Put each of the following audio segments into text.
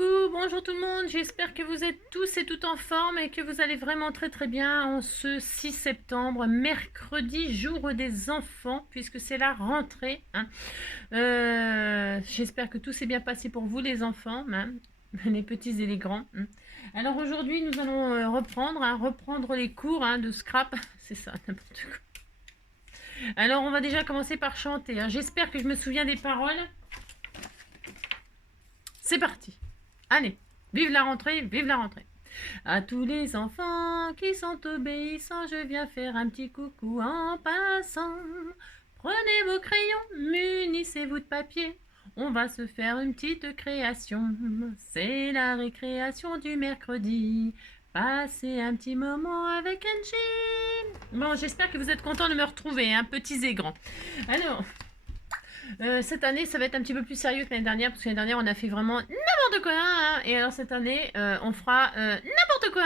Coucou, bonjour tout le monde, j'espère que vous êtes tous et toutes en forme et que vous allez vraiment très bien en ce 6 septembre, mercredi, jour des enfants, puisque c'est la rentrée. J'espère que tout s'est bien passé pour vous les enfants, les petits et les grands. Alors aujourd'hui nous allons reprendre les cours de scrap, c'est ça, n'importe quoi. Alors on va déjà commencer par chanter, j'espère que je me souviens des paroles. C'est parti. Allez, vive la rentrée, vive la rentrée. À tous les enfants qui sont obéissants, je viens faire un petit coucou en passant. Prenez vos crayons, munissez-vous de papier. On va se faire une petite création. C'est la récréation du mercredi. Passez un petit moment avec Angie. Bon, j'espère que vous êtes contents de me retrouver, petits et grands. Alors, cette année, ça va être un petit peu plus sérieux que l'année dernière, parce que l'année dernière, on a fait vraiment n'importe quoi. Et alors, cette année, on fera n'importe quoi.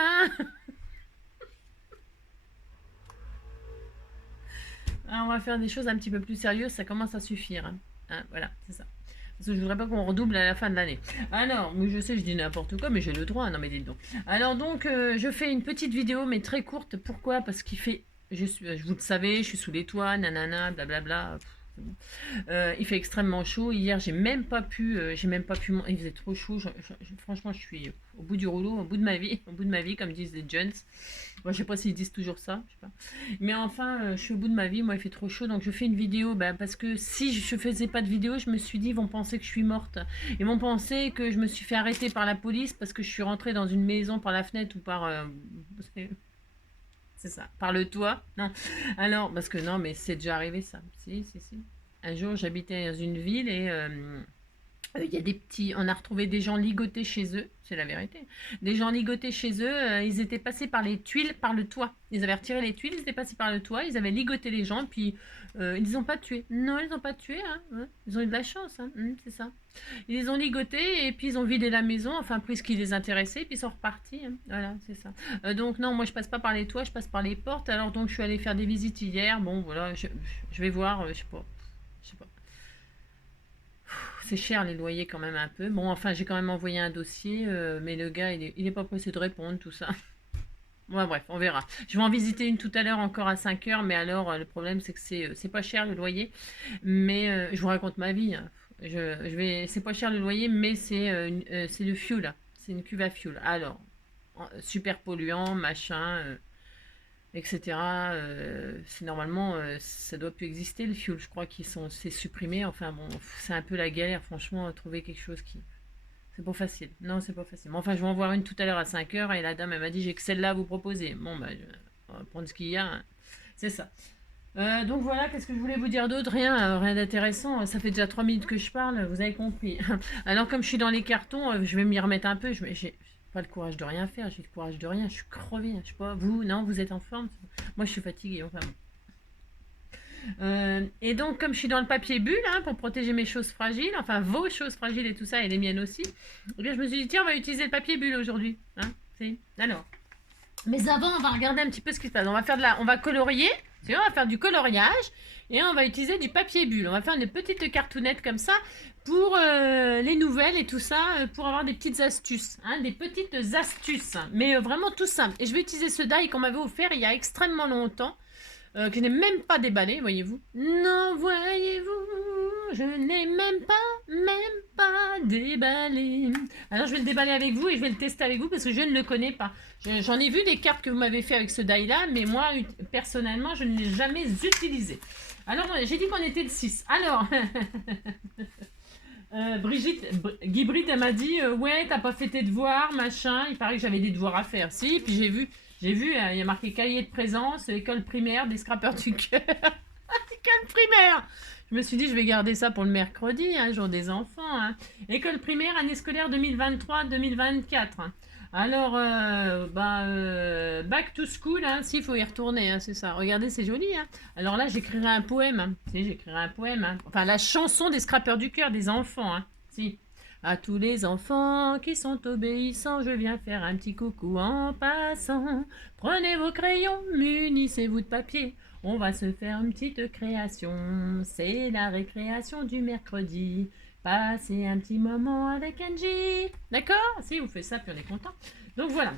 Alors, on va faire des choses un petit peu plus sérieuses, ça commence à suffire. Voilà, c'est ça. Parce que je voudrais pas qu'on redouble à la fin de l'année. Alors, je sais, je dis n'importe quoi, mais j'ai le droit. Non, mais dites donc. Alors, donc, je fais une petite vidéo, mais très courte. Pourquoi? Parce qu'il fait... vous le savez, je suis sous les toits, nanana, blablabla. Il fait extrêmement chaud. Hier, j'ai même pas pu, il faisait trop chaud. Franchement, je suis au bout du rouleau, au bout de ma vie, comme disent les jeunes. Moi, je sais pas s'ils disent toujours ça, je sais pas. Mais enfin, je suis au bout de ma vie. Moi, il fait trop chaud, donc je fais une vidéo. Parce que si je faisais pas de vidéo, je me suis dit, ils vont penser que je suis morte. Ils vont penser que je me suis fait arrêter par la police parce que je suis rentrée dans une maison par la fenêtre ou par c'est ça, par le toit. Non, alors, parce que non, mais c'est déjà arrivé ça. Si. Un jour, j'habitais dans une ville et il y a des petits, on a retrouvé des gens ligotés chez eux, c'est la vérité. Des gens ligotés chez eux, ils étaient passés par les tuiles, par le toit. Ils avaient retiré les tuiles, ils étaient passés par le toit, ils avaient ligoté les gens, puis ils les ont pas tués. Non, ils les ont pas tués, ouais. Ils ont eu de la chance, c'est ça. Ils les ont ligotés et puis ils ont vidé la maison, enfin pris ce qui les intéressait, puis ils sont repartis. Voilà, c'est ça. Donc non, moi je passe pas par les toits, je passe par les portes. Alors donc je suis allée faire des visites hier. Bon voilà, je vais voir, je sais pas. C'est cher les loyers quand même un peu. Bon, enfin, j'ai quand même envoyé un dossier, mais le gars, il est pas pressé de répondre, tout ça. Ouais, bref, on verra. Je vais en visiter une tout à l'heure encore à 5 heures, mais alors, le problème, c'est que c'est pas cher le loyer. Mais je vous raconte ma vie. C'est pas cher le loyer, mais c'est le fuel. C'est une cuve à fuel. Alors, super polluant, machin. Etc. C'est normalement, ça doit plus exister le fuel. Je crois c'est supprimé. Enfin bon, c'est un peu la galère, franchement, trouver quelque chose qui. C'est pas facile. Non, c'est pas facile. Mais enfin, je vais en voir une tout à l'heure à 5 heures et la dame, elle m'a dit j'ai que celle-là à vous proposer. Bon, on va prendre ce qu'il y a. C'est ça. Donc voilà, qu'est-ce que je voulais vous dire d'autre? Rien d'intéressant. Ça fait déjà 3 minutes que je parle, vous avez compris. Alors, comme je suis dans les cartons, je vais m'y remettre un peu. J'ai pas le courage de rien faire, j'ai le courage de rien. Je suis crevée. Je sais pas, vous, non, vous êtes en forme? Moi, je suis fatiguée. Enfin, et donc, comme je suis dans le papier bulle, pour protéger mes choses fragiles, enfin vos choses fragiles et tout ça, et les miennes aussi, eh bien, je me suis dit, tiens, on va utiliser le papier bulle aujourd'hui. Alors. Mais avant, on va regarder un petit peu ce qui se passe. On va colorier, on va faire du coloriage et on va utiliser du papier bulle. On va faire une petite cartoonnette comme ça pour les nouvelles et tout ça, pour avoir des petites astuces, des petites astuces, mais vraiment tout simple. Et je vais utiliser ce die qu'on m'avait offert il y a extrêmement longtemps, que je n'ai même pas déballé, voyez-vous. Non, voyez-vous, je n'ai même pas déballé. Alors je vais le déballer avec vous et je vais le tester avec vous parce que je ne le connais pas. J'en ai vu des cartes que vous m'avez fait avec ce die-là, mais moi, personnellement, je ne l'ai jamais utilisé. Alors, j'ai dit qu'on était le 6. Alors, Guy Britt, elle m'a dit, ouais, t'as pas fait tes devoirs, machin. Il paraît que j'avais des devoirs à faire. Si, puis j'ai vu, il y a marqué cahier de présence, école primaire, des scrappeurs du cœur. École primaire! Je me suis dit, je vais garder ça pour le mercredi, jour des enfants. École primaire, année scolaire 2023-2024. Alors, back to school, s'il faut y retourner, c'est ça. Regardez, c'est joli. Alors là, j'écrirai un poème. Si, j'écrirai un poème. Enfin, la chanson des scrappeurs du cœur des enfants. Si. À tous les enfants qui sont obéissants, je viens faire un petit coucou en passant. Prenez vos crayons, munissez-vous de papier. On va se faire une petite création. C'est la récréation du mercredi. passer un petit moment avec Angie. D'accord? Si, vous faites ça, puis on est content. Donc voilà.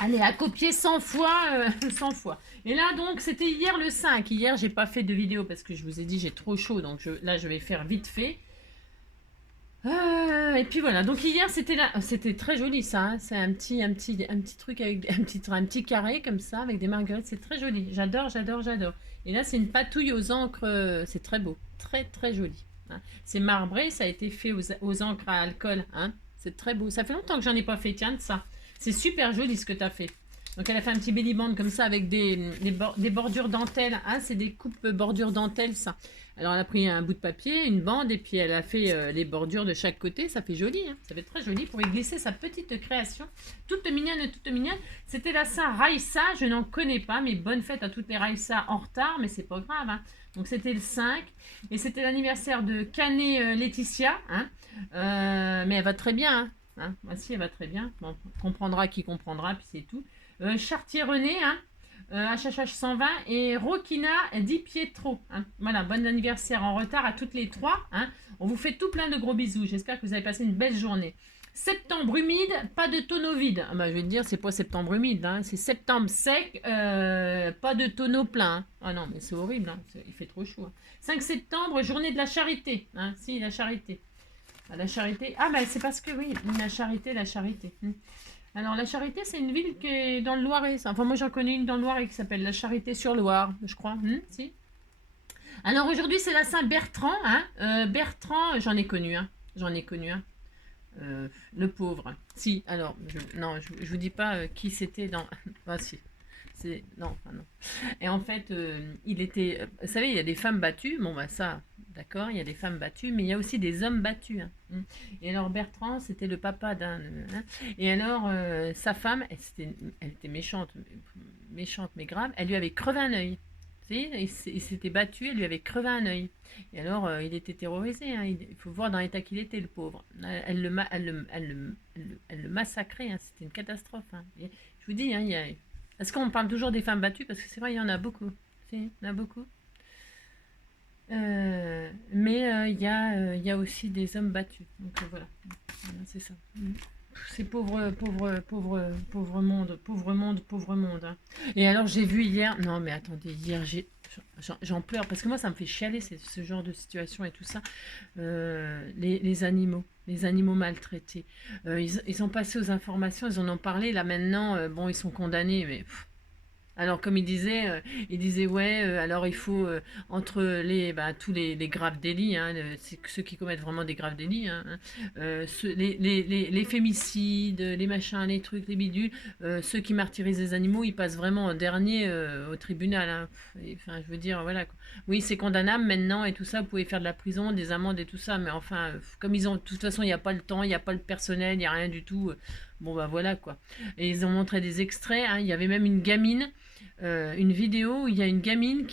Allez, à copier 100 fois, 100 fois. Et là, donc, c'était hier le 5. Hier, j'ai pas fait de vidéo parce que je vous ai dit, j'ai trop chaud. Donc là, je vais faire vite fait. Et puis voilà. Donc hier, c'était très joli ça, hein. C'est un petit truc avec un petit carré comme ça, avec des marguerites. C'est très joli. J'adore, j'adore, j'adore. Et là, c'est une patouille aux encres. C'est très beau. Très, très joli, hein. C'est marbré. Ça a été fait aux encres à alcool, hein. C'est très beau. Ça fait longtemps que j'en ai pas fait. Tiens, de ça. C'est super joli ce que tu as fait. Donc elle a fait un petit belly band comme ça avec des bordures dentelles, hein. C'est des coupes bordures dentelles ça. Alors elle a pris un bout de papier, une bande et puis elle a fait les bordures de chaque côté. Ça fait joli, hein. Ça fait très joli pour y glisser sa petite création. Toute mignonne, toute mignonne. C'était la Saint Raïssa, je n'en connais pas, mais bonne fête à toutes les Raïssa en retard, mais c'est pas grave, hein. Donc c'était le 5 et c'était l'anniversaire de Canet Laetitia, hein. Mais elle va très bien, hein. Hein, voici, elle va très bien. Bon, comprendra qui comprendra, puis c'est tout. Chartier-René, hein, HHH 120 et Rokina Di Pietro. Hein. Voilà, bon anniversaire en retard à toutes les trois. Hein. On vous fait tout plein de gros bisous. J'espère que vous avez passé une belle journée. Septembre humide, pas de tonneau vide. Ah bah, je vais te dire, c'est pas septembre humide, hein. C'est septembre sec, pas de tonneau plein. Hein. Ah non, mais c'est horrible, hein. Il fait trop chaud. Hein. 5 septembre, journée de la charité. Hein. Si, la charité. La charité. Ah, bah c'est parce que oui, la charité, la charité. Alors, la Charité, c'est une ville qui est dans le Loiret. Enfin, moi, j'en connais une dans le Loiret qui s'appelle la Charité-sur-Loire, je crois. Si. Alors, aujourd'hui, c'est la Saint-Bertrand. Hein. Bertrand, j'en ai connu un. J'en ai connu un. Le pauvre. Si, alors, non, je vous dis pas qui c'était dans... Ah, si. Non, enfin non. Et en fait, il était... vous savez, il y a des femmes battues. Bon, bah ça, d'accord, il y a des femmes battues, mais il y a aussi des hommes battus. Hein. Et alors, Bertrand, c'était le papa d'un... Hein. Et alors, sa femme, elle était méchante, mais grave, elle lui avait crevé un œil. Vous savez, il s'était battu, elle lui avait crevé un œil. Et alors, il était terrorisé. Hein. Il faut voir dans l'état qu'il était, le pauvre. Elle le massacrait. Hein. C'était une catastrophe. Hein. Et je vous dis, hein, il y a... Est-ce qu'on parle toujours des femmes battues? Parce que c'est vrai, il y en a beaucoup. Il y en a beaucoup. Mais il y a aussi des hommes battus. Donc voilà, c'est ça. C'est pauvre monde, pauvre monde, pauvre monde. Hein. Et alors j'ai vu hier, non mais attendez, hier j'en pleure parce que moi ça me fait chialer ce genre de situation et tout ça. Les animaux maltraités. Ils ont passé aux informations, ils en ont parlé. Là maintenant, bon ils sont condamnés, mais... Alors, comme il disait ouais, alors il faut, entre tous les graves délits, hein, ceux qui commettent vraiment des graves délits, hein, les fémicides, les machins, les trucs, les bidules, ceux qui martyrisent les animaux, ils passent vraiment en dernier au tribunal. Hein. Enfin, je veux dire, voilà. Quoi. Oui, c'est condamnable maintenant et tout ça, vous pouvez faire de la prison, des amendes et tout ça, mais enfin, comme de toute façon, il n'y a pas le temps, il n'y a pas le personnel, il n'y a rien du tout. Bon, bah voilà quoi. Et ils ont montré des extraits, hein, il y avait même une gamine. Une vidéo où il y a une gamine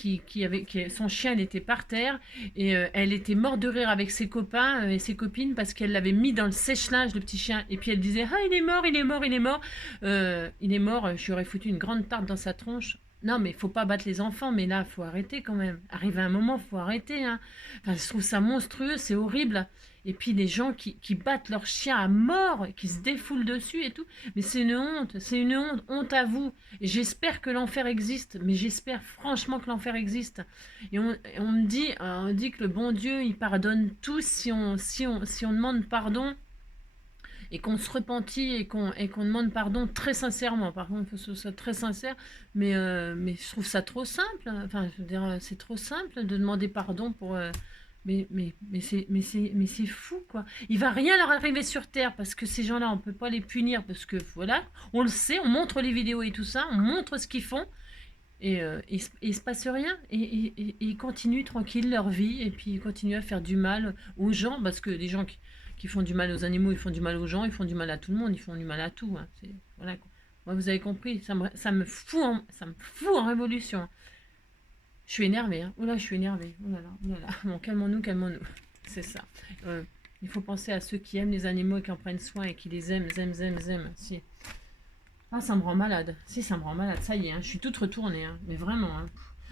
son chien elle était par terre et elle était morte de rire avec ses copains et ses copines parce qu'elle l'avait mis dans le sèche-linge le petit chien et puis elle disait ah il est mort il est mort il est mort il est mort, je lui aurais foutu une grande tarte dans sa tronche. Non mais faut pas battre les enfants, mais là faut arrêter quand même, arrivé à un moment faut arrêter, hein. Enfin, je trouve ça monstrueux, c'est horrible. Et puis les gens qui battent leur chien à mort, qui se défoulent dessus et tout, mais c'est une honte à vous. Et j'espère que l'enfer existe, mais j'espère franchement que l'enfer existe. Et on dit que le bon Dieu, il pardonne tout si on demande pardon et qu'on se repentit et qu'on demande pardon très sincèrement. Par contre, il faut que ce soit très sincère, mais je trouve ça trop simple. Enfin, je veux dire, c'est trop simple de demander pardon pour... mais c'est fou, quoi. Il va rien leur arriver sur Terre parce que ces gens-là, on peut pas les punir parce que, voilà, on le sait, on montre les vidéos et tout ça, on montre ce qu'ils font et il se passe rien. Et ils continuent tranquille leur vie et puis ils continuent à faire du mal aux gens parce que les gens qui font du mal aux animaux, ils font du mal aux gens, ils font du mal à tout le monde, ils font du mal à tout. Hein. Voilà, quoi. Moi, vous avez compris, ça me fout en révolution. Je suis énervée, hein. Oula, je suis énervée. Oh là là, oh là là. Bon, calmons-nous, calmons-nous. C'est ça. Il faut penser à ceux qui aiment les animaux et qui en prennent soin et qui les aiment. Si. Ah, ça me rend malade. Si, ça me rend malade. Ça y est, hein. Je suis toute retournée. Hein. Mais vraiment. Hein.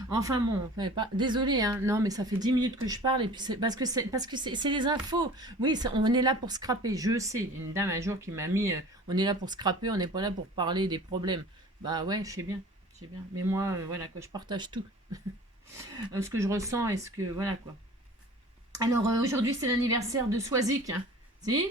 Enfin bon, pas... désolé, hein. Non, mais ça fait 10 minutes que je parle et puis c'est parce que c'est les infos. Oui, on est là pour scraper. Je sais, une dame un jour qui m'a mis, on est là pour scraper, on n'est pas là pour parler des problèmes. Bah ouais, je sais bien. Mais moi, voilà quoi, je partage tout, ce que je ressens et ce que voilà quoi. Alors aujourd'hui c'est l'anniversaire de Swazik. Hein. Si,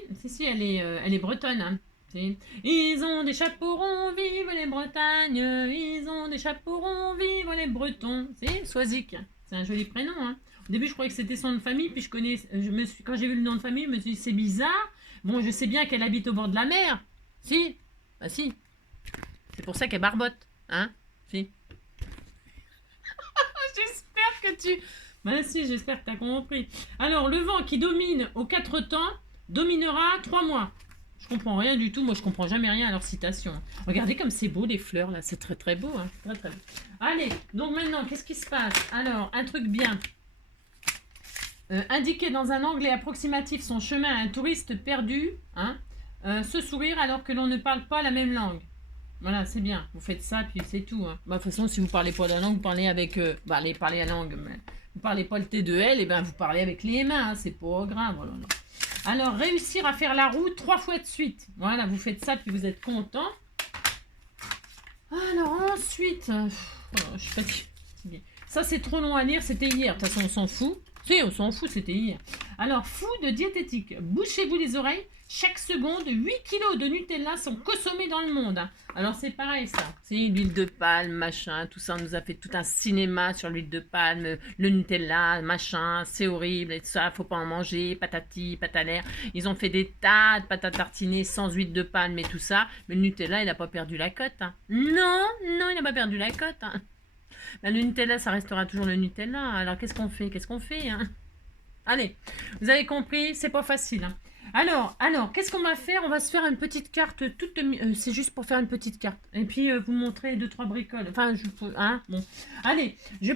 elle est bretonne. Hein. Si. Ils ont des chapeaux ronds, vive les Bretagnes. Ils ont des chapeaux ronds, vive les Bretons. C'est Swazik. C'est un joli prénom. Hein. Au début je croyais que c'était son nom de famille, puis quand j'ai vu le nom de famille, je me suis dit c'est bizarre. Bon, je sais bien qu'elle habite au bord de la mer. Si, bah si. C'est pour ça qu'elle barbote. Hein, si. J'espère que tu... Ben si, j'espère que tu as compris. Alors, le vent qui domine aux 4 temps dominera 3 mois. Je comprends rien du tout. Moi, je comprends jamais rien à leur citation. Regardez comme c'est beau, les fleurs, là. C'est très, très beau. Hein. Très, très beau. Allez, donc maintenant, qu'est-ce qui se passe? Alors, un truc bien. Indiquer dans un anglais approximatif son chemin à un touriste perdu. Hein, se sourire alors que l'on ne parle pas la même langue. Voilà, c'est bien. Vous faites ça, puis c'est tout. Hein. Bah, de toute façon, si vous parlez pas la langue, vous parlez avec... parlez la langue, mais vous parlez pas le T2L, et ben vous parlez avec les mains. Hein, c'est pas grave. Voilà. Alors, réussir à faire la roue 3 fois de suite. Voilà, vous faites ça, puis vous êtes content. Alors, ensuite... je sais pas si... Ça, c'est trop long à lire. C'était hier. De toute façon, on s'en fout. Si, on s'en fout, c'était hier. Alors, fou de diététique. Bouchez-vous les oreilles. Chaque seconde, 8 kilos de Nutella sont consommés dans le monde. Hein. Alors, c'est pareil, ça. C'est l'huile de palme, machin, tout ça. On nous a fait tout un cinéma sur l'huile de palme, le Nutella, machin. C'est horrible et tout ça. Faut pas en manger, patati, patanaire. Ils ont fait des tas de pâtes à tartiner sans huile de palme et tout ça. Mais le Nutella, il n'a pas perdu la cote. Hein. Non, il n'a pas perdu la cote. Hein. Ben, le Nutella, ça restera toujours le Nutella. Alors, qu'est-ce qu'on fait hein. Allez, vous avez compris, c'est pas facile. Hein. Alors, qu'est-ce qu'on va faire? On va se faire une petite carte toute... c'est juste pour faire une petite carte. Et puis, vous montrer 2-3 bricoles. Enfin, hein, bon. Allez, je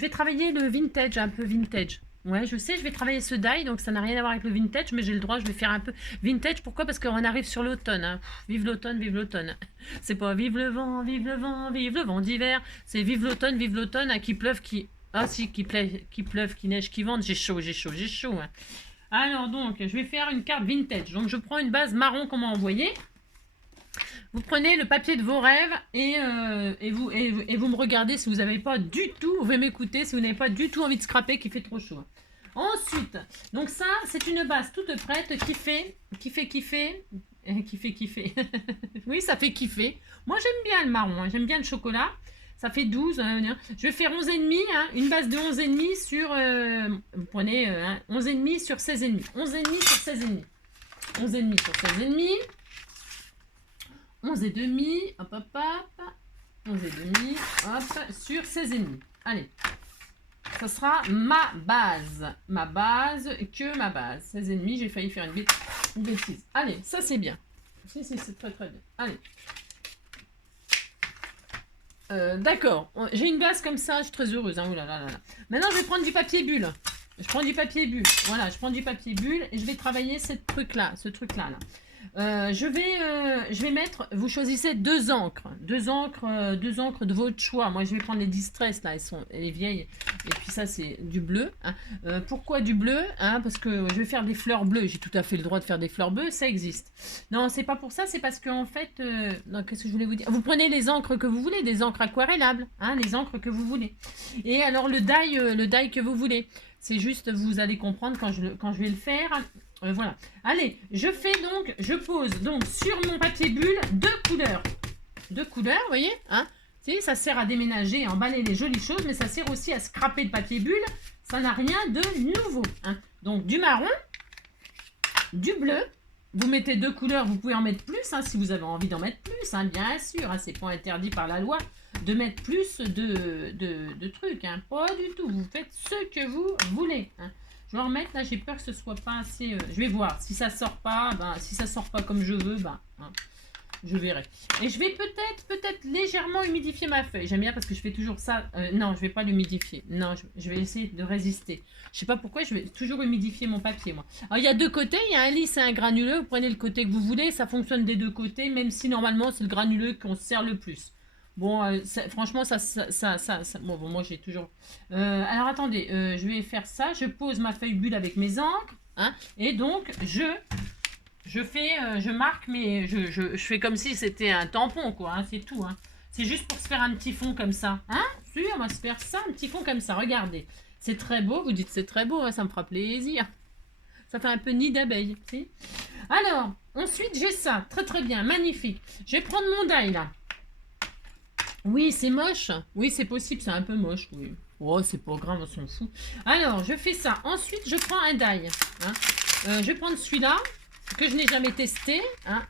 vais travailler le vintage, un peu vintage. Ouais, je sais, je vais travailler ce die, donc ça n'a rien à voir avec le vintage, mais j'ai le droit, je vais faire un peu vintage. Pourquoi? Parce qu'on arrive sur l'automne. Hein. Vive l'automne, vive l'automne. C'est pas vive le vent, vive le vent, vive le vent d'hiver. C'est vive l'automne, hein, qui pleuve, qui... Ah si, qui pleuve, qui neige, qui vente. J'ai chaud. Hein. Alors donc, je vais faire une carte vintage. Donc je prends une base marron qu'on m'a envoyée. Vous prenez le papier de vos rêves et vous me regardez si vous n'avez pas du tout, vous pouvez m'écouter si vous n'avez pas du tout envie de scraper, qu'il fait trop chaud. Ensuite, donc ça, c'est une base toute prête qui fait. Oui, ça fait kiffer. Moi, j'aime bien le marron, hein, j'aime bien le chocolat. Ça fait 12. Je vais faire 11,5. Hein, une base de 11,5 sur... vous prenez 11,5 sur 16,5. 11,5 sur 16,5. 11,5 sur 16,5. 11,5. Hop. 11,5. Hop. Sur 16,5. Allez. Ça sera ma base. Ma base. 16,5. J'ai failli faire une bêtise. Allez, ça c'est bien. Si, c'est très très bien. Allez. D'accord, j'ai une base comme ça, je suis très heureuse. Hein. Maintenant, je vais prendre du papier bulle. Voilà, je prends du papier bulle et je vais travailler ce truc-là. Je vais mettre, vous choisissez deux encres de votre choix. Moi, je vais prendre les Distress, là, elle est vieille. Et puis ça, c'est du bleu. Hein. Pourquoi du bleu? Hein, parce que je vais faire des fleurs bleues. J'ai tout à fait le droit de faire des fleurs bleues, ça existe. Non, c'est pas pour ça, c'est parce qu'en fait... qu'est-ce que je voulais vous dire? Vous prenez les encres que vous voulez, des encres aquarellables, hein, les encres que vous voulez. Et alors, le die que vous voulez. C'est juste, vous allez comprendre quand je vais le faire. Voilà. Allez, je pose donc sur mon papier bulle deux couleurs. Vous voyez, hein? Ça sert à déménager, à emballer les jolies choses, mais ça sert aussi à scraper le papier bulle. Ça n'a rien de nouveau. Hein. Donc, du marron, du bleu. Vous mettez deux couleurs, vous pouvez en mettre plus, hein, si vous avez envie d'en mettre plus, hein, bien sûr. Hein, c'est pas interdit par la loi de mettre plus de trucs. Hein. Pas du tout. Vous faites ce que vous voulez. Hein. Je vais en remettre, là j'ai peur que ce soit pas assez... je vais voir, si ça sort pas, si ça sort pas comme je veux, je verrai. Et je vais peut-être légèrement humidifier ma feuille. J'aime bien parce que je fais toujours ça. Non, je vais pas l'humidifier. Non, je vais essayer de résister. Je sais pas pourquoi, je vais toujours humidifier mon papier, moi. Alors, il y a deux côtés, il y a un lisse et un granuleux. Vous prenez le côté que vous voulez, ça fonctionne des deux côtés, même si normalement c'est le granuleux qu'on sert le plus. Bon, franchement, bon, moi, j'ai toujours... alors, attendez, je vais faire ça. Je pose ma feuille bulle avec mes encres. Hein, et donc, je marque, mais je fais comme si c'était un tampon, quoi. Hein, c'est tout. Hein. C'est juste pour se faire un petit fond comme ça. Hein, si, on va se faire ça, un petit fond comme ça. Regardez. C'est très beau. Vous dites c'est très beau. Hein, ça me fera plaisir. Ça fait un peu nid d'abeille. Si. Alors, ensuite, j'ai ça. Très, très bien. Magnifique. Je vais prendre mon die, là. Oui, c'est moche. Oui, c'est possible, c'est un peu moche. Oui. Oh, c'est pas grave, on s'en fout. Alors, je fais ça. Ensuite, je prends un die. Hein. Je vais prendre celui-là, que je n'ai jamais testé. Hein.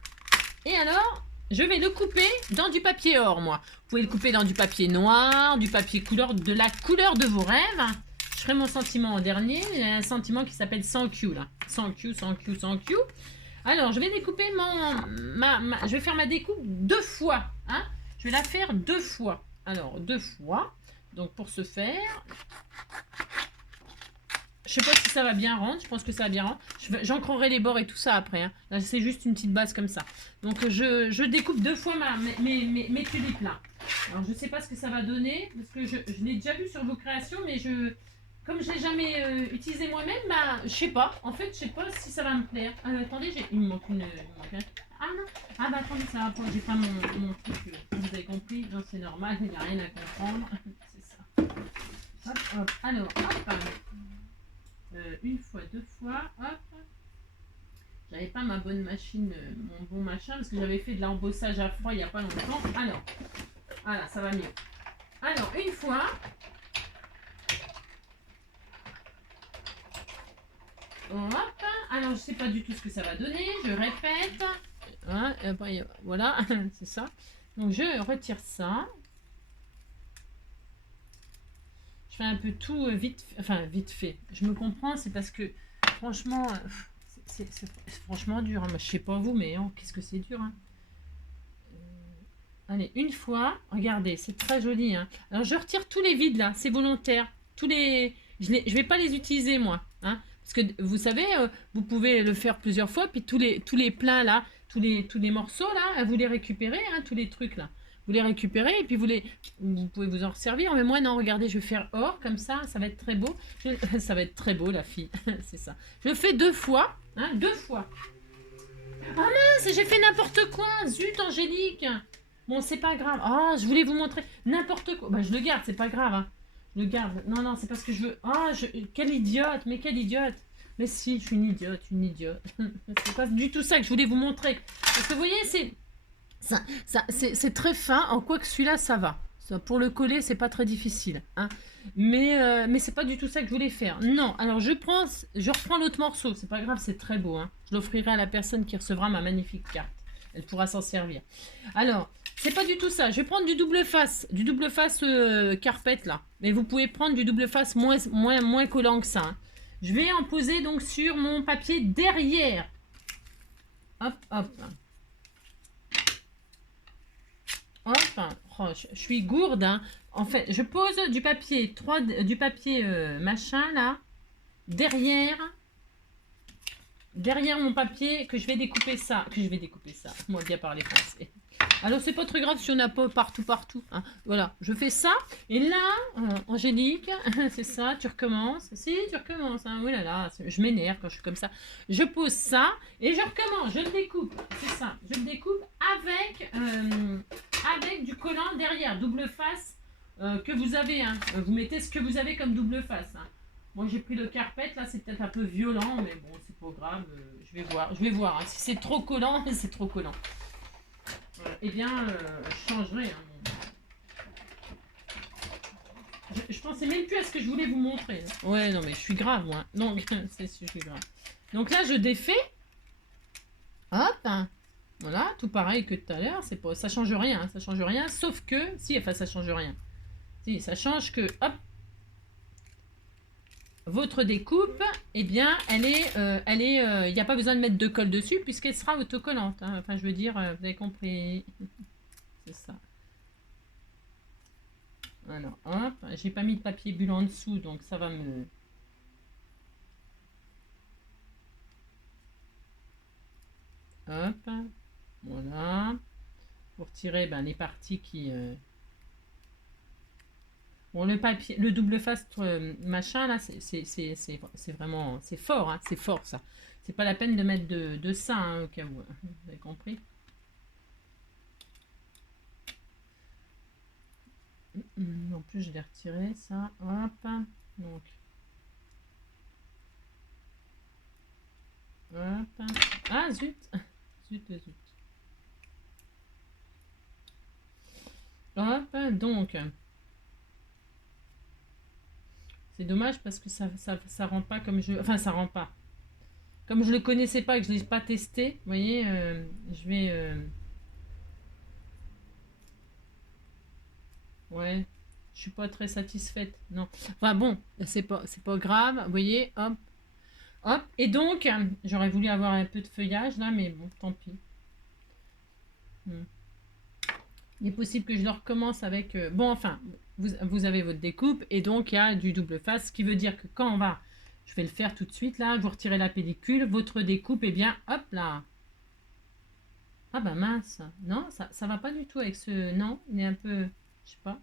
Et alors, je vais le couper dans du papier or, moi. Vous pouvez le couper dans du papier noir, du papier couleur, de la couleur de vos rêves. Je ferai mon sentiment en dernier. Il y a un sentiment qui s'appelle sans Q, là. Sans Q, sans Q, sans Q. Alors, je vais découper je vais faire ma découpe 2 fois. Hein. Je vais la faire 2 fois. Alors, 2 fois. Donc, pour ce faire, je sais pas si ça va bien rendre. Je pense que ça va bien rendre. J'encrerai les bords et tout ça après. Hein. Là, c'est juste une petite base comme ça. Donc, je découpe 2 fois mes tulipes là. Alors, je sais pas ce que ça va donner. Parce que je l'ai déjà vu sur vos créations. Mais comme je l'ai jamais utilisé moi-même, bah, je sais pas. En fait, je sais pas si ça va me plaire. Attendez, il me manque une... Ah non. Ah bah attendez, ça va pas. J'ai pas mon truc. Vous avez compris. Non, c'est normal. Il n'y a rien à comprendre. C'est ça. Hop, hop. Alors, hop. Une fois, 2 fois. Hop. J'avais pas ma bonne machine, mon bon machin, parce que j'avais fait de l'embossage à froid il n'y a pas longtemps. Alors, voilà, ça va mieux. Alors, une fois. Hop. Alors, je sais pas du tout ce que ça va donner. Je répète. Hein, voilà, c'est ça. Donc, je retire ça. Je fais un peu tout vite fait. Je me comprends, c'est parce que, franchement, c'est franchement dur. Hein. Moi, je sais pas vous, mais qu'est-ce que c'est dur. Hein. Allez, une fois. Regardez, c'est très joli. Hein. Alors, je retire tous les vides, là. C'est volontaire. Je vais pas les utiliser, moi. Hein. Parce que, vous savez, vous pouvez le faire plusieurs fois, puis tous les pleins, là, tous les morceaux, là, vous les récupérez, hein, tous les trucs, là. Vous les récupérez, et puis vous pouvez vous en resservir. Mais moi, non, regardez, je vais faire or, comme ça va être très beau. Ça va être très beau, la fille. C'est ça. Je le fais 2 fois. Hein, 2 fois. Oh mince, j'ai fait n'importe quoi. Zut, Angélique. Bon, c'est pas grave. Ah, je voulais vous montrer n'importe quoi. Bah, je le garde, c'est pas grave. Hein. Je le garde. Non, non, c'est parce que je veux. Ah, quelle idiote, mais quelle idiote. Mais si, je suis une idiote, une idiote. C'est pas du tout ça que je voulais vous montrer. Parce que vous voyez, c'est très fin. En quoi que celui-là, ça va. Ça, pour le coller, c'est pas très difficile. Hein. Mais c'est pas du tout ça que je voulais faire. Non, alors je reprends l'autre morceau. C'est pas grave, c'est très beau. Hein. Je l'offrirai à la personne qui recevra ma magnifique carte. Elle pourra s'en servir. Alors, c'est pas du tout ça. Je vais prendre du double face carpette là. Mais vous pouvez prendre du double face moins collant que ça. Hein. Je vais en poser donc sur mon papier derrière. Hop, hop. Hop. Oh, je suis gourde. Hein. En fait, je pose du papier machin là derrière mon papier que je vais découper ça. Moi bien parler français. Alors c'est pas très grave si on n'a pas partout. Hein. Voilà, je fais ça. Et là, Angélique, c'est ça, tu recommences. Si, tu recommences. Hein. Oh là là, je m'énerve quand je suis comme ça. Je pose ça et je recommence. Je le découpe. C'est ça. Je le découpe avec du collant derrière, double face que vous avez. Hein. Vous mettez ce que vous avez comme double face. Hein. Moi j'ai pris le carpet, là c'est peut-être un peu violent, mais bon c'est pas grave, je vais voir. Hein. Si c'est trop collant, c'est trop collant. Eh bien, je changerai. Hein. Je pensais même plus à ce que je voulais vous montrer. Hein. Ouais, non mais je suis grave moi. Donc, je suis grave. Donc là je défais. Hop. Hein. Voilà, tout pareil que tout à l'heure. Ça change rien. Hein. Ça change rien, sauf que... Si, enfin ça change rien. Si, ça change que... Hop. Votre découpe, eh bien, il n'y a pas besoin de mettre de colle dessus puisqu'elle sera autocollante. Hein. Enfin, je veux dire, vous avez compris. C'est ça. Alors, hop, j'ai pas mis de papier bulle en dessous, donc ça va me... Hop, voilà. Pour tirer les parties qui Bon, le papier, le double face machin, là, c'est vraiment, c'est fort, hein, c'est fort, ça. C'est pas la peine de mettre de ça, hein, au cas où, hein. Vous avez compris? En plus, je l'ai retiré, ça. Hop. Donc, hop. Ah, zut. Zut, zut. Hop, donc, c'est dommage parce que ça rend pas comme je... Enfin, ça rend pas. Comme je le connaissais pas et que je l'ai pas testé, vous voyez, je vais... Ouais, je suis pas très satisfaite, non. Enfin bon, c'est pas grave, vous voyez, hop, hop. Et donc, j'aurais voulu avoir un peu de feuillage là, mais bon, tant pis. Hmm. Il est possible que je le recommence avec... Bon, enfin, vous avez votre découpe et donc il y a du double face, ce qui veut dire que quand on va... Je vais le faire tout de suite là, vous retirez la pellicule, votre découpe, et bien, hop là. Ah bah mince, non, ça va pas du tout avec ce... Non, il est un peu... Je sais pas.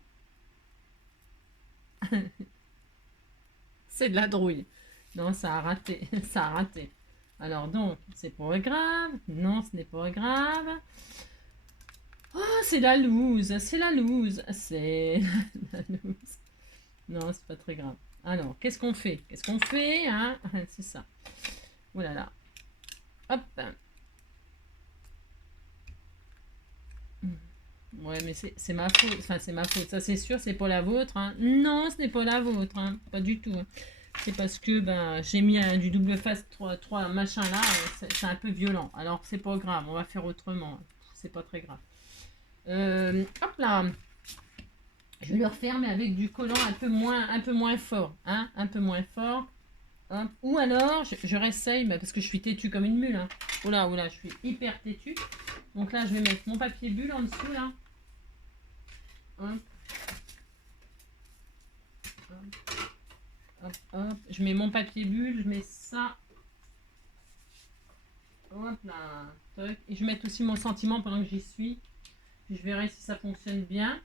C'est de la drouille. Non, ça a raté, ça a raté. Alors donc, c'est pas grave. Non, ce n'est pas grave. Oh, c'est la loose, c'est la loose, c'est la loose. Non, c'est pas très grave. Alors, qu'est-ce qu'on fait? Qu'est-ce qu'on fait, hein? C'est ça. Oh là là. Hop. Ouais, mais c'est ma faute. Enfin, c'est ma faute. Ça, c'est sûr, c'est pas la vôtre, hein. Non, ce n'est pas la vôtre, hein. Pas du tout, hein. C'est parce que ben, j'ai mis du double face 3 machin là, c'est un peu violent. Alors, c'est pas grave, on va faire autrement. C'est pas très grave. Hop là. Je vais le refaire, mais avec du collant un peu moins fort. Hein, un peu moins fort. Hop. Ou alors, je réessaye, parce que je suis têtue comme une mule. Hein. Oula, je suis hyper têtue. Donc là, je vais mettre mon papier bulle en dessous, là. Hop. Hop. Je mets mon papier bulle, je mets ça. Hop là. Et je vais mettre aussi mon sentiment pendant que j'y suis. Puis je verrai si ça fonctionne bien.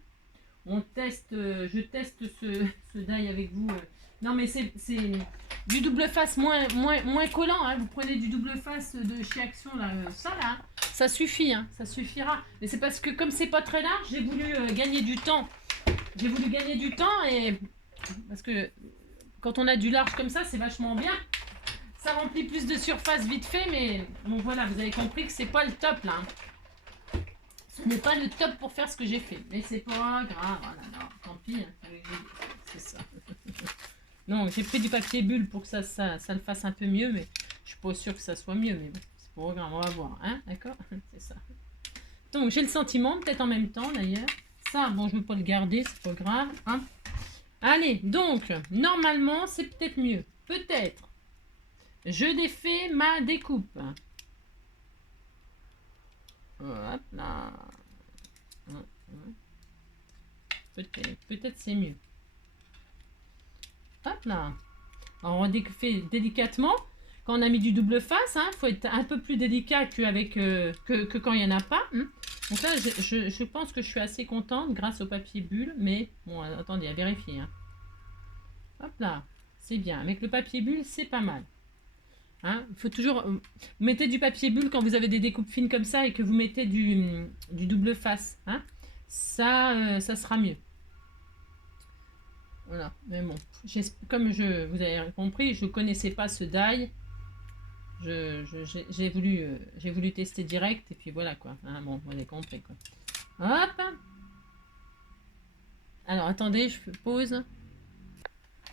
On teste, je teste ce die avec vous. Non, mais c'est du double face moins collant. Hein. Vous prenez du double face de chez Action, là, ça là, ça suffit, hein, ça suffira. Mais c'est parce que comme c'est pas très large, j'ai voulu gagner du temps. J'ai voulu gagner du temps et parce que quand on a du large comme ça, c'est vachement bien. Ça remplit plus de surface vite fait, mais bon voilà, vous avez compris que c'est pas le top là. Ce n'est pas le top pour faire ce que j'ai fait, mais c'est pas grave. Oh là là, tant pis, hein, c'est ça. Non, j'ai pris du papier bulle pour que ça le fasse un peu mieux, mais je suis pas sûre que ça soit mieux, mais bon, c'est pas grave, on va voir, hein, d'accord. C'est ça. Donc j'ai le sentiment, peut-être en même temps d'ailleurs. Ça, bon, je ne veux pas le garder, c'est pas grave, hein. Allez, donc, normalement, c'est peut-être mieux. Peut-être. Je défais ma découpe. Hop là. Peut-être c'est mieux. Hop là. Alors on défait délicatement. Quand on a mis du double face, il faut être un peu plus délicat que quand il n'y en a pas. Hein. Donc là, je pense que je suis assez contente grâce au papier bulle. Mais bon, attendez, à vérifier. Hein. Hop là. C'est bien. Avec le papier bulle, c'est pas mal. Hein, faut toujours... Vous mettez du papier bulle quand vous avez des découpes fines comme ça et que vous mettez du double face. Hein, ça sera mieux. Voilà, mais bon. Comme vous avez compris, je ne connaissais pas ce die. J'ai voulu tester direct et puis voilà quoi. Hein, bon, vous avez compris quoi. Hop. Alors attendez, je pause.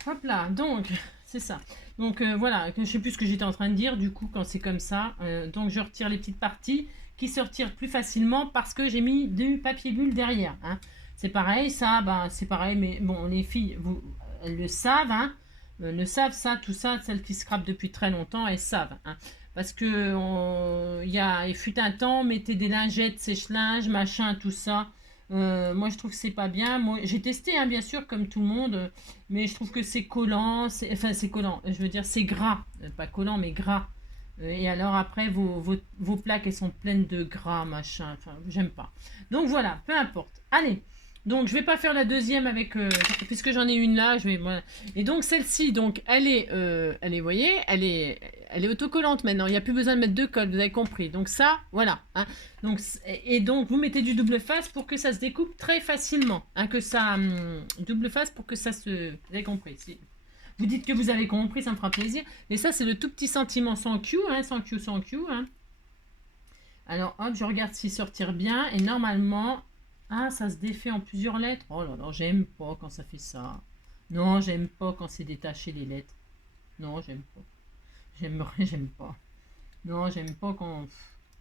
Hop là, donc... C'est ça. Donc voilà, je ne sais plus ce que j'étais en train de dire, du coup, quand c'est comme ça. Donc je retire les petites parties qui se retirent plus facilement parce que j'ai mis du papier bulle derrière. Hein. C'est pareil, ça, c'est pareil, mais bon, les filles, elles le savent, hein, le savent, ça, tout ça, celles qui scrapent depuis très longtemps, elles savent. Hein. Parce que il fut un temps, mettez des lingettes, sèche-linge, machin, tout ça. Moi, je trouve que c'est pas bien. Moi, j'ai testé, hein, bien sûr, comme tout le monde, mais je trouve que c'est collant. Enfin, c'est collant. Je veux dire, c'est gras. Pas collant, mais gras. Et alors, après, vos plaques, elles sont pleines de gras, machin. Enfin, j'aime pas. Donc, voilà, peu importe. Allez, Donc, je vais pas faire la deuxième avec... puisque j'en ai une là, je vais... Voilà. Et donc, celle-ci, donc, vous voyez, elle est autocollante maintenant. Il n'y a plus besoin de mettre de colle, vous avez compris. Donc ça, voilà. Hein. Donc, et donc, vous mettez du double face pour que ça se découpe très facilement. Hein, que ça... double face pour que ça se... Vous avez compris. Si vous dites que vous avez compris, ça me fera plaisir. Et ça, c'est le tout petit sentiment sans Q, hein, sans Q, sans Q. Hein. Alors, hop, je regarde s'il sortir bien. Et normalement... Ah, ça se défait en plusieurs lettres. Oh là là, j'aime pas quand ça fait ça. Non, j'aime pas quand c'est détaché les lettres. Non, j'aime pas. J'aime pas. Non, j'aime pas quand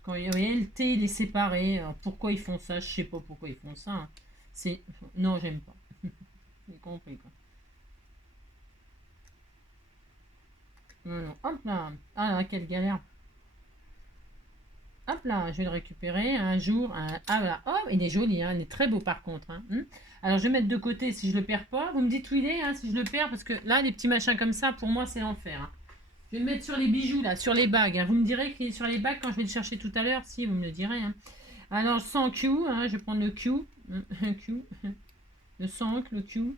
le T il est séparé. Alors, pourquoi ils font ça? Je sais pas pourquoi ils font ça. Hein. C'est non, j'aime pas. J'ai compris quoi. Non, non. Hop là. Ah là, quelle galère. Hop là, je vais le récupérer un jour. Ah voilà, oh, il est joli, hein, il est très beau par contre. Hein. Alors je vais mettre de côté si je le perds pas. Vous me dites où il est, hein, si je le perds, parce que là, les petits machins comme ça, pour moi, c'est l'enfer. Hein. Je vais le mettre sur les bijoux, là, sur les bagues. Hein. Vous me direz qu'il est sur les bagues quand je vais le chercher tout à l'heure. Si, vous me le direz. Hein. Alors, sans Q, hein, je vais prendre le Q. Q. Le 5, le Q.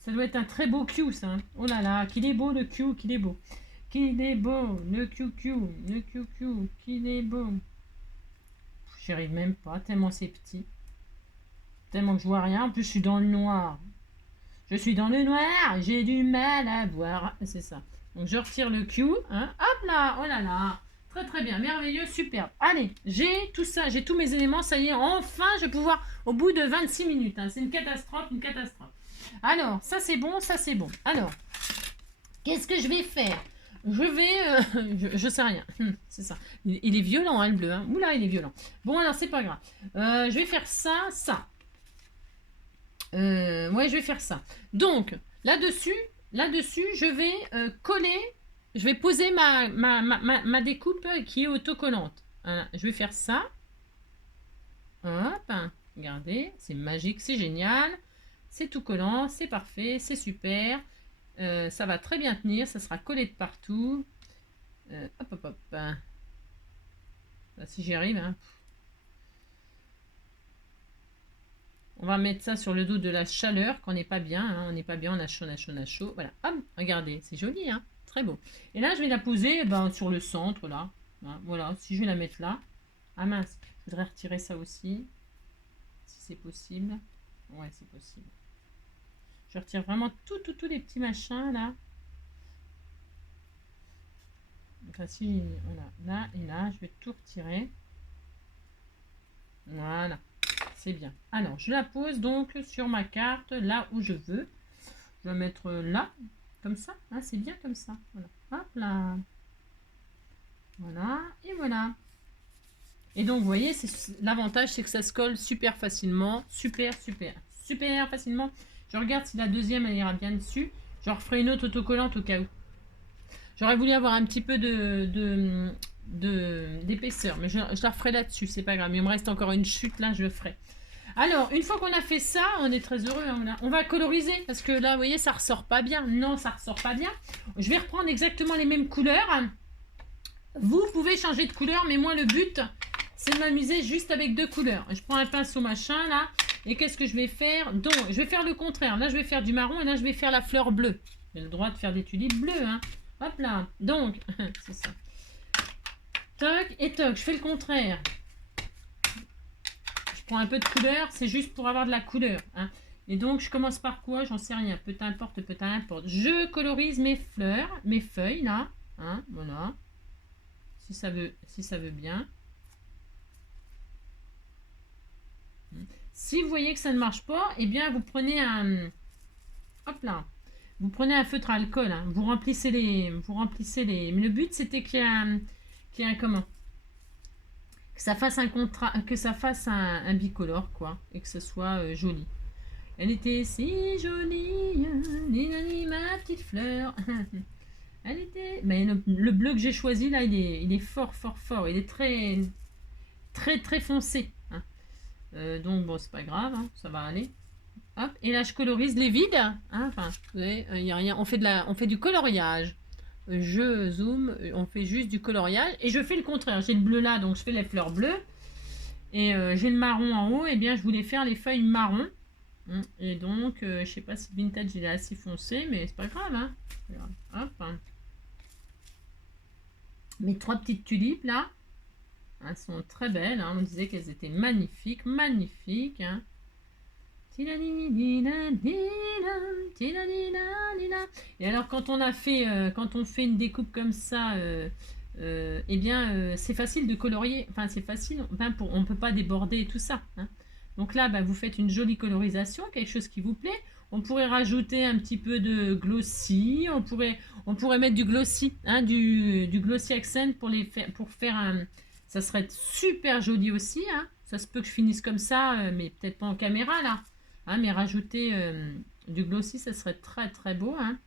Ça doit être un très beau Q, ça. Hein. Oh là là, qu'il est beau le Q, qu'il est beau. Qu'il est beau, le QQ, le QQ, qu'il est beau. J'y arrive même pas, tellement c'est petit. Tellement que je vois rien. En plus, je suis dans le noir. Je suis dans le noir, j'ai du mal à voir. C'est ça. Donc, je retire le Q. Hein. Hop là, oh là là. Très très bien, merveilleux, superbe. Allez, j'ai tout ça, j'ai tous mes éléments. Ça y est, enfin, je vais pouvoir, au bout de 26 minutes. Hein. C'est une catastrophe, une catastrophe. Alors, ça c'est bon, ça c'est bon. Alors, qu'est-ce que je vais faire? Je vais... je sais rien. C'est ça. Il est violent, hein, le bleu. Hein. Oula, il est violent. Bon, alors, c'est pas grave. Je vais faire ça, ça. Ouais, je vais faire ça. Donc, là-dessus, je vais coller... Je vais poser ma découpe qui est autocollante. Voilà. Je vais faire ça. Hop. Regardez, c'est magique, c'est génial. C'est tout collant, c'est parfait, c'est super. Ça va très bien tenir, ça sera collé de partout. Hop, hop, hop. Là, si j'y arrive. Hein. On va mettre ça sur le dos de la chaleur, qu'on n'est pas bien. Hein. On n'est pas bien, on a chaud, on a chaud, on a chaud. Voilà, hop, regardez, c'est joli, hein. Très beau. Et là, je vais la poser sur le centre, là. Hein, voilà, si je vais la mettre là. Ah mince, je voudrais retirer ça aussi. Si c'est possible. Ouais, c'est possible. Je retire vraiment tous les petits machins là. Enfin, si, voilà, là et là, je vais tout retirer. Voilà, c'est bien. Alors, je la pose donc sur ma carte, là où je veux. Je vais mettre là, comme ça. Hein, c'est bien comme ça. Voilà. Hop là. Voilà, et voilà. Et donc, vous voyez, l'avantage, c'est que ça se colle super facilement. Super facilement. Je regarde si la deuxième, elle ira bien dessus. Je referai une autre autocollante au cas où. J'aurais voulu avoir un petit peu d'épaisseur, mais je la referai là-dessus, c'est pas grave. Il me reste encore une chute, là, je le ferai. Alors, une fois qu'on a fait ça, on est très heureux. Hein, on va coloriser, parce que là, vous voyez, ça ressort pas bien. Non, ça ressort pas bien. Je vais reprendre exactement les mêmes couleurs. Vous pouvez changer de couleur, mais moi, le but, c'est de m'amuser juste avec 2 couleurs. Je prends un pinceau machin, là, et qu'est-ce que je vais faire? Donc, je vais faire le contraire. Là, je vais faire du marron, et là, je vais faire la fleur bleue. J'ai le droit de faire des tulipes bleues, hein. Hop là, donc, c'est ça. Toc et toc, je fais le contraire. Je prends un peu de couleur, c'est juste pour avoir de la couleur. Hein. Et donc, je commence par quoi? J'en sais rien. Peu importe. Je colorise mes fleurs, mes feuilles, là. Hein, voilà. Si ça veut bien. Si vous voyez que ça ne marche pas, eh bien, vous prenez un... Hop là. Vous prenez un feutre à alcool, hein. Vous remplissez les... Mais le but, c'était qu'il y ait un comment? Que ça fasse un bicolore, quoi. Et que ce soit joli. Elle était si jolie, ma petite fleur. Elle était... Mais le bleu que j'ai choisi, là, il est fort. Il est très foncé. Hein. Donc, bon, c'est pas grave, hein, ça va aller. Hop, et là, je colorise les vides. Hein, enfin, vous voyez, y a rien. On fait du coloriage. Je zoome, on fait juste du coloriage. Et je fais le contraire. J'ai le bleu là, donc je fais les fleurs bleues. Et j'ai le marron en haut, et bien je voulais faire les feuilles marron. Et donc, je sais pas si le vintage il est assez foncé, mais c'est pas grave, hein. Hop, hein. Mes 3 petites tulipes là, elles sont très belles, hein. On disait qu'elles étaient magnifiques, magnifiques, hein. Et alors quand on fait une découpe comme ça, eh bien c'est facile de colorier, enfin c'est facile, enfin, on ne peut pas déborder et tout ça, hein. Donc là, bah, vous faites une jolie colorisation, quelque chose qui vous plaît. On pourrait rajouter un petit peu de glossy, on pourrait mettre du glossy, hein, du glossy accent pour faire un... Ça serait super joli aussi, hein. Ça se peut que je finisse comme ça, mais peut-être pas en caméra là. Hein, mais rajouter du glossy, ça serait très très beau, hein.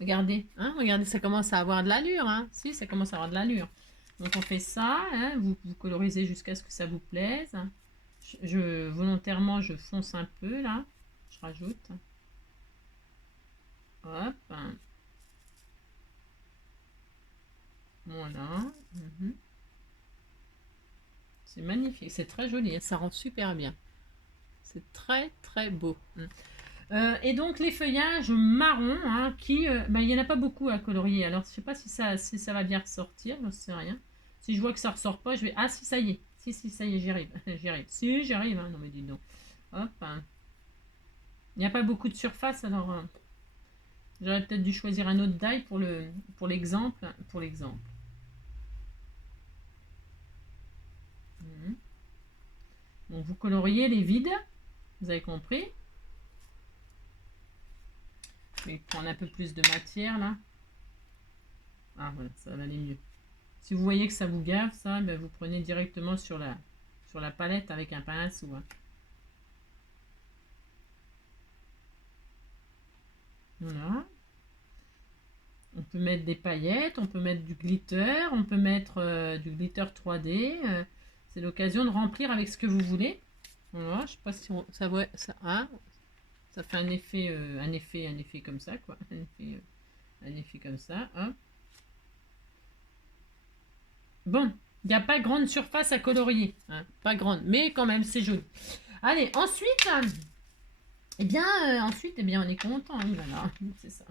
Regardez, hein, regardez, ça commence à avoir de l'allure, hein. Si, ça commence à avoir de l'allure. Donc on fait ça, hein, vous colorisez jusqu'à ce que ça vous plaise. Volontairement, je fonce un peu là. Je rajoute. Hop. Voilà. C'est magnifique, c'est très joli, hein, ça rend super bien. C'est très très beau. Et donc les feuillages marron, hein, il n'y en a pas beaucoup à colorier. Alors je sais pas si ça va bien ressortir, je sais rien. Si je vois que ça ressort pas, je vais... Ah si, ça y est. Si, ça y est, j'y arrive. J'y arrive. Si, j'y arrive. Hein. Non mais dis donc. Hop. Hein. Il n'y a pas beaucoup de surface, alors j'aurais peut-être dû choisir un autre die pour l'exemple. Donc vous coloriez les vides. Vous avez compris. Je vais prendre un peu plus de matière là. Ah voilà, ça va aller mieux. Si vous voyez que ça vous gave, ça, ben vous prenez directement sur la palette avec un pinceau. Hein. Voilà. On peut mettre des paillettes, on peut mettre du glitter, on peut mettre du glitter 3D. C'est l'occasion de remplir avec ce que vous voulez. Voilà, je sais pas si ça voit ça. Hein, ça fait un effet comme ça, quoi. Un effet comme ça. Hein. Bon, il n'y a pas grande surface à colorier. Hein, pas grande, mais quand même, c'est joli. Allez, ensuite, eh bien, on est content. Hein, voilà, c'est ça.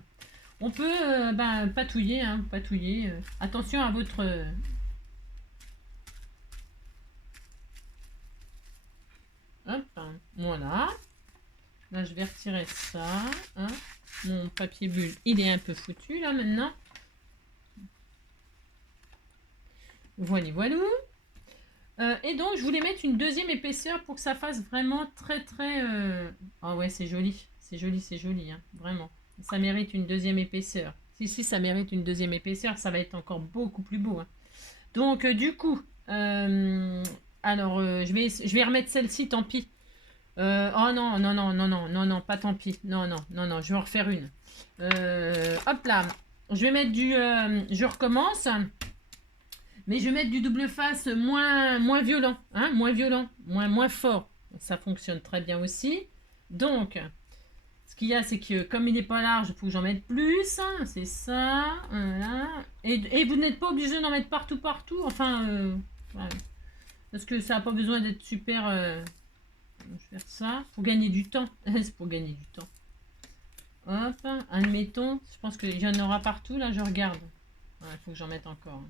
On peut patouiller, hein, patouiller. Attention à votre... Hop, hein, voilà. Là, je vais retirer ça. Hein. Mon papier bulle, il est un peu foutu, là, maintenant. Voilà, voilà. Et donc, je voulais mettre une deuxième épaisseur pour que ça fasse vraiment très, très... Ah ouais, c'est joli. C'est joli, c'est joli, hein, vraiment. Ça mérite une deuxième épaisseur. Si, ça mérite une deuxième épaisseur, ça va être encore beaucoup plus beau. Hein. Donc, du coup, je vais remettre celle-ci, tant pis. Oh non, non, non, non, non, non, non, pas tant pis. Non, non, non, non, je vais en refaire une. Hop là, je vais mettre je recommence. Mais je vais mettre du double face moins violent, hein, moins fort. Ça fonctionne très bien aussi. Donc, ce qu'il y a, c'est que comme il n'est pas large, il faut que j'en mette plus. C'est ça. Voilà. Et vous n'êtes pas obligé d'en mettre partout. Enfin, voilà. Parce que ça n'a pas besoin d'être super... je vais faire ça. Pour gagner du temps. C'est pour gagner du temps. Hop, admettons. Je pense qu'il y en aura partout. Là, je regarde. Il faut que j'en mette encore.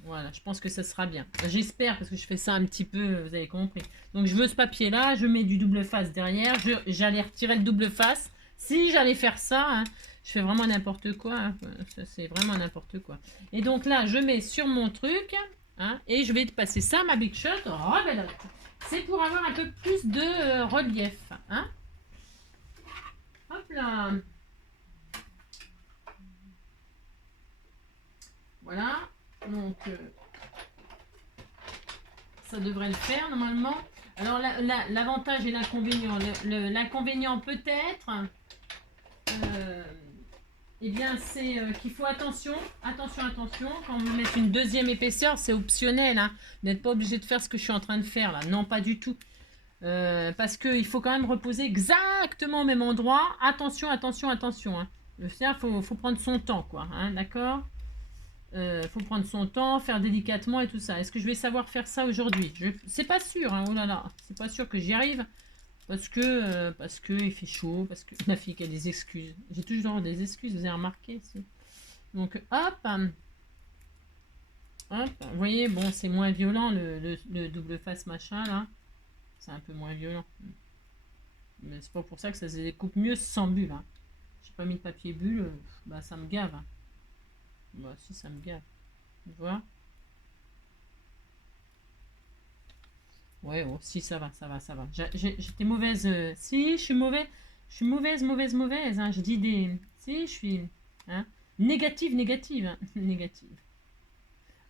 Voilà, je pense que ça sera bien. J'espère, parce que je fais ça un petit peu, vous avez compris. Donc je veux ce papier-là, je mets du double face derrière, j'allais retirer le double face. Si j'allais faire ça, hein, je fais vraiment n'importe quoi, hein, c'est vraiment n'importe quoi. Et donc là, je mets sur mon truc, hein, et je vais passer ça, ma Big Shot, rebelote. C'est pour avoir un peu plus de relief. Hein. Hop là. Voilà, donc ça devrait le faire normalement. Alors l'avantage et l'inconvénient. L'inconvénient peut-être, eh bien c'est qu'il faut attention, quand vous mettez une deuxième épaisseur, c'est optionnel. Hein. Vous n'êtes pas obligé de faire ce que je suis en train de faire là. Non, pas du tout. Parce qu'il faut quand même reposer exactement au même endroit. Attention. Hein. Il faut prendre son temps, quoi. Hein, d'accord ? Faut prendre son temps, faire délicatement et tout ça. Est-ce que je vais savoir faire ça aujourd'hui? C'est pas sûr, hein, oh là là, c'est pas sûr que j'y arrive. Parce que il fait chaud, parce que ma fille qui a des excuses. J'ai toujours des excuses, vous avez remarqué. Donc hop, hop, vous voyez, bon, c'est moins violent le double face machin là. C'est un peu moins violent. Mais c'est pas pour ça que ça se découpe mieux sans bulle. Hein. J'ai pas mis de papier bulle, bah ça me gave. Hein. Bah si, ça me gave. Tu vois? Ouais, oh, si, ça va, ça va, ça va. J'étais mauvaise. Si, je suis mauvaise. Je suis mauvaise, mauvaise, mauvaise. Hein. Je dis des. Si, je suis. Hein, négative, négative. Hein. Négative.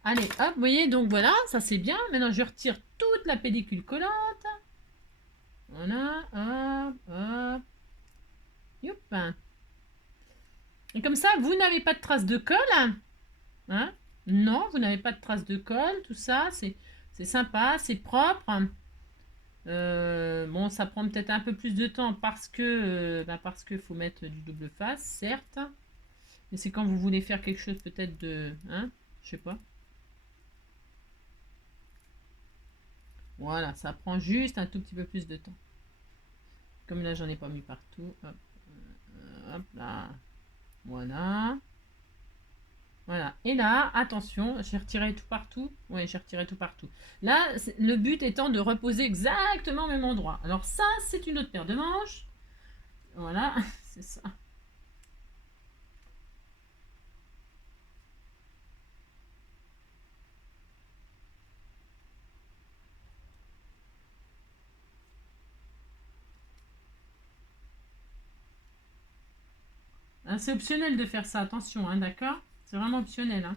Allez, hop, vous voyez, donc voilà, ça c'est bien. Maintenant, je retire toute la pellicule collante. Voilà, hop, hop. Youp. Et comme ça, vous n'avez pas de traces de colle. Hein? Non, vous n'avez pas de traces de colle, tout ça, c'est sympa, c'est propre. Bon, ça prend peut-être un peu plus de temps parce que faut mettre du double face, certes. Mais c'est quand vous voulez faire quelque chose peut-être de... Hein? Je sais pas. Voilà, ça prend juste un tout petit peu plus de temps. Comme là, j'en ai pas mis partout. Hop, hop là. Voilà. Voilà. Et là, attention, j'ai retiré tout partout. Oui, j'ai retiré tout partout. Là, le but étant de reposer exactement au même endroit. Alors ça, c'est une autre paire de manches. Voilà, c'est ça. Ah, c'est optionnel de faire ça, attention, hein, d'accord? C'est vraiment optionnel. Hein.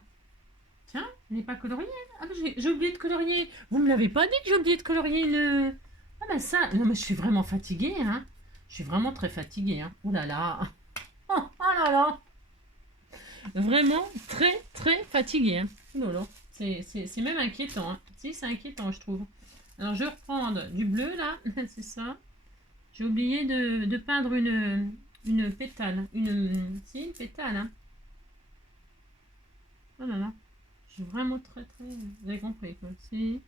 Tiens, il n'est pas colorié. Ah, j'ai oublié de colorier. Vous me l'avez pas dit que j'ai oublié de colorier une... Ah ben ça... Non, mais je suis vraiment fatiguée, hein. Je suis vraiment très fatiguée, hein. Oh là là. Oh, oh là là. Vraiment très, très fatiguée, hein. Oh là là. C'est même inquiétant, hein. Si, c'est inquiétant, je trouve. Alors, je vais reprendre du bleu, là. C'est ça. J'ai oublié de peindre une pétale. Si, une pétale, hein. Oh là là. Je suis vraiment très, très... Vous avez compris, quoi. Si.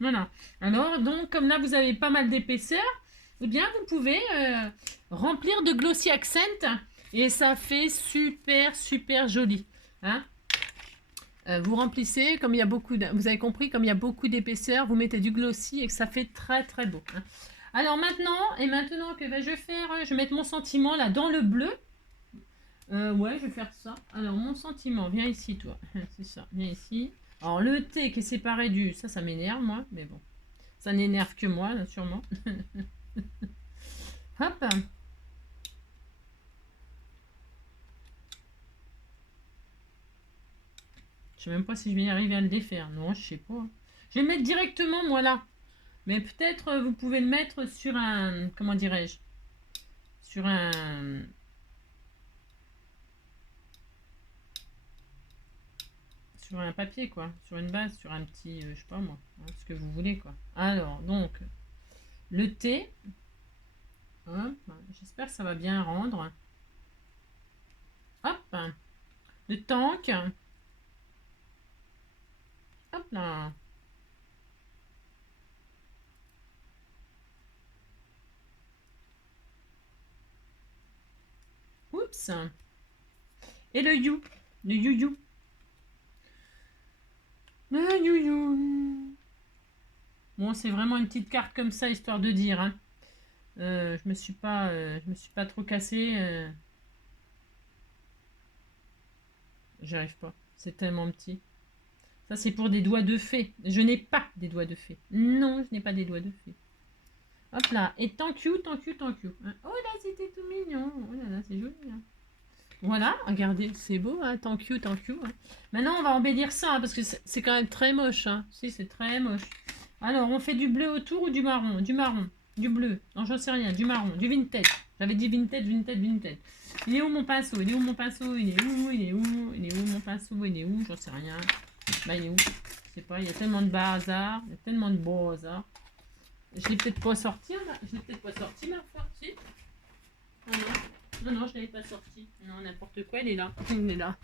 Voilà. Alors, donc, comme là, vous avez pas mal d'épaisseur, eh bien, vous pouvez remplir de glossy accent et ça fait super, super joli. Hein. Vous remplissez, comme il y a beaucoup, vous avez compris, comme il y a beaucoup d'épaisseur, vous mettez du glossy et que ça fait très, très beau. Hein. Alors maintenant, que vais-je faire? Je vais mettre mon sentiment là dans le bleu. Ouais, je vais faire ça. Alors, mon sentiment, viens ici, toi. C'est ça, viens ici. Alors, le T qui est séparé du... Ça m'énerve, moi, mais bon. Ça n'énerve que moi, là, sûrement. Hop. Je sais même pas si je vais y arriver à le défaire. Non, je sais pas. Je vais le mettre directement, moi, là. Mais peut-être vous pouvez le mettre sur un... Comment dirais-je? Sur un... Sur un papier, quoi. Sur une base, sur un petit... je sais pas, moi. Hein, ce que vous voulez, quoi. Alors, donc... Le T... J'espère que ça va bien rendre. Hop. Le tank. Hop là. Oups. Et le you. Le you. Le you. Bon, c'est vraiment une petite carte comme ça, histoire de dire. Hein. Je me suis pas trop cassé. J'arrive pas. C'est tellement petit. Ça, c'est pour des doigts de fée. Je n'ai pas des doigts de fée. Non, je n'ai pas des doigts de fée. Hop là. Et thank you. Hein. Oh là, c'était tout mignon. Oh là là, c'est joli. Hein. Voilà, regardez, c'est beau. Hein. Thank you. Hein. Maintenant, on va embellir ça, hein, parce que c'est quand même très moche. Hein. Si, c'est très moche. Alors, on fait du bleu autour ou du marron? Du marron. Du bleu. Non, j'en sais rien. Du marron. Du vintage. J'avais dit vintage. Il est où mon pinceau? Il est où mon pinceau? Il est où mon pinceau? Il est où? J'en sais rien. Bah, il est où? Je sais pas. Il y a tellement de bazar. Il y a tellement de bazar. Je l'ai peut-être pas sorti. Je l'ai peut-être pas sorti, ma foi. Si? Ah Non, non, je ne l'avais pas sorti. Non, n'importe quoi, elle est là. Elle est là.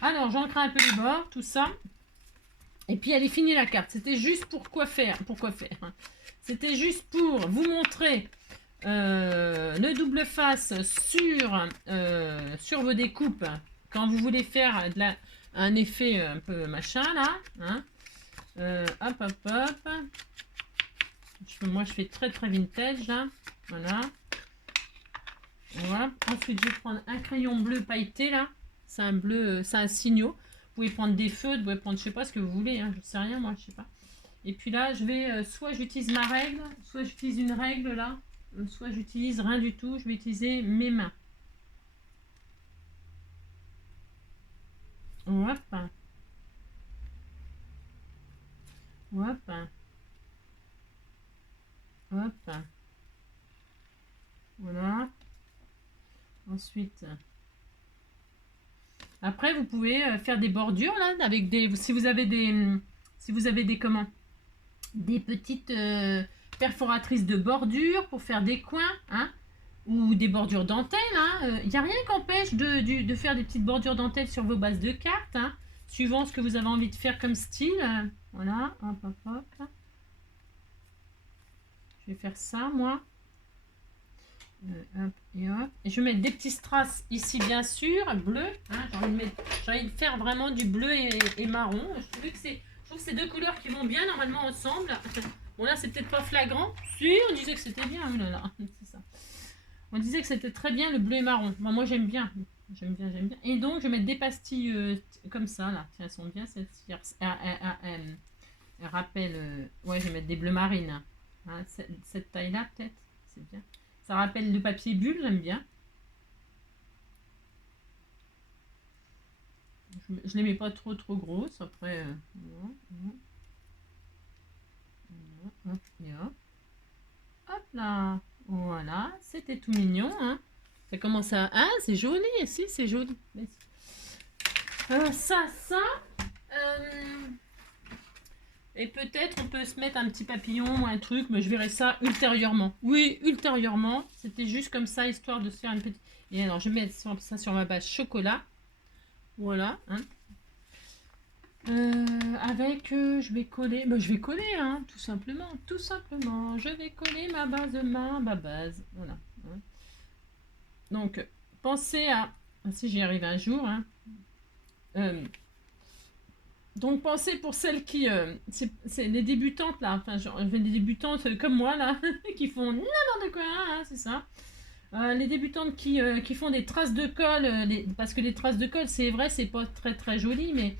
Alors, j'ancre un peu les bords, tout ça. Et puis, elle est finie la carte. C'était juste pour quoi faire. C'était juste pour vous montrer le double face sur vos découpes. Quand vous voulez faire un effet un peu machin, là. Hein. Hop, hop, hop. Moi, je fais très, très vintage, là. Voilà. Voilà. Ensuite, je vais prendre un crayon bleu pailleté, là. C'est un bleu, c'est un signaux. Vous pouvez prendre des feutres, vous pouvez prendre, je sais pas ce que vous voulez, hein, je sais rien, moi, je sais pas. Et puis là, je vais, soit j'utilise ma règle, soit j'utilise une règle, là, soit j'utilise rien du tout, je vais utiliser mes mains. Hop. Hop. Hop. Voilà. Ensuite... Après, vous pouvez faire des bordures là, avec des. Si vous avez des comment, des petites perforatrices de bordure pour faire des coins, hein, ou des bordures dentelles. Il n'y a rien qui empêche de faire des petites bordures dentelles sur vos bases de cartes, hein, suivant ce que vous avez envie de faire comme style. Voilà, hop, hop, hop. Je vais faire ça, moi. Hop et hop. Et je vais mettre des petits strass ici, bien sûr, bleu. Hein, j'ai envie de faire vraiment du bleu et marron. Je trouve que c'est deux couleurs qui vont bien normalement ensemble. Bon, là, c'est peut-être pas flagrant. Si, on disait que c'était bien. Oh là là, c'est ça. On disait que c'était très bien le bleu et marron. Bon, moi, j'aime bien. J'aime bien, j'aime bien. Et donc, je vais mettre des pastilles comme ça, là. Tiens, elles sont bien, celles-ci. Elles rappellent... ouais, je vais mettre des bleus marines. Hein, cette taille-là, peut-être. C'est bien. Ça rappelle le papier bulle, j'aime bien. Je les mets pas trop grosses. Après, hop, et hop. Hop là. Voilà, c'était tout mignon. Hein. Ça commence à... Ah, c'est joli. Si, c'est joli. Ça. Et peut-être on peut se mettre un petit papillon ou un truc, mais je verrai ça ultérieurement. Oui, ultérieurement. C'était juste comme ça, histoire de se faire une petite... Et alors, je vais mettre ça sur ma base chocolat. Voilà. Hein. Je vais coller... je vais coller, hein, tout simplement. Tout simplement. Je vais coller ma base. Voilà. Hein. Donc, pensez à... Si j'y arrive un jour, hein. Donc pensez pour celles qui, c'est les débutantes là, enfin genre, les débutantes comme moi là, qui font n'importe quoi, hein, c'est ça. Les débutantes qui font des traces de colle, parce que les traces de colle, c'est vrai, c'est pas très très joli, mais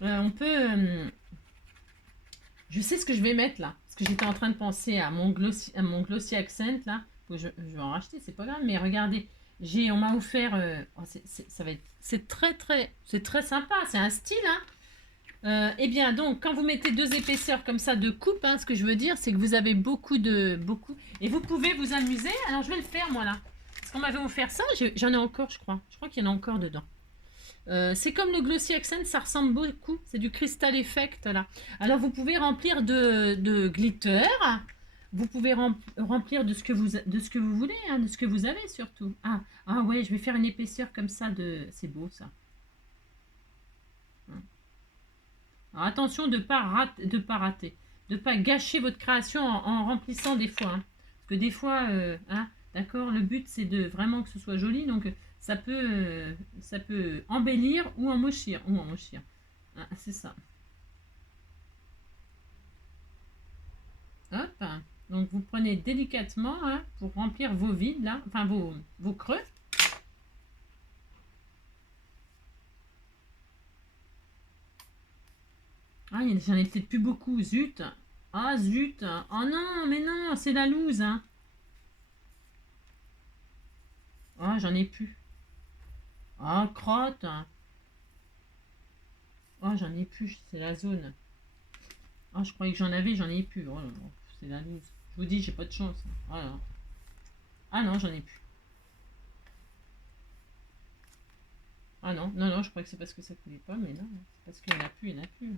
on peut... je sais ce que je vais mettre là, parce que j'étais en train de penser à mon glossy accent là, je vais en racheter, c'est pas grave, mais regardez, on m'a offert, c'est très sympa, c'est un style, hein. Eh bien, donc, quand vous mettez deux épaisseurs comme ça de coupe, hein, ce que je veux dire, c'est que vous avez beaucoup. Et vous pouvez vous amuser. Alors, je vais le faire, moi, là. Parce qu'on m'avait offert ça, j'en ai encore, je crois. Je crois qu'il y en a encore dedans. C'est comme le Glossy Accent, ça ressemble beaucoup. C'est du Crystal Effect, là. Alors, vous pouvez remplir de glitter. Vous pouvez remplir de ce que vous voulez, hein, de ce que vous avez, surtout. Ah ouais, je vais faire une épaisseur comme ça de... C'est beau, ça. Alors attention de ne pas rater, de ne pas gâcher votre création en remplissant des fois. Hein. Parce que des fois, hein, d'accord, le but c'est de vraiment que ce soit joli, donc ça peut embellir ou emmochir. Hein, c'est ça. Hop. Donc vous prenez délicatement, hein, pour remplir vos vides là, enfin vos creux. Ah, j'en ai peut-être plus beaucoup, zut. Ah, zut. Oh non, mais non, c'est la loose. Hein. Ah, j'en ai plus. Ah, crotte. Ah, j'en ai plus, c'est la zone. Ah, je croyais que j'en ai plus. Oh, c'est la loose. Je vous dis, j'ai pas de chance. Voilà. Ah non, j'en ai plus. Ah non, non, je crois que c'est parce que ça coulait pas, mais non, c'est parce qu'il n'y en a plus, il n'y en a plus.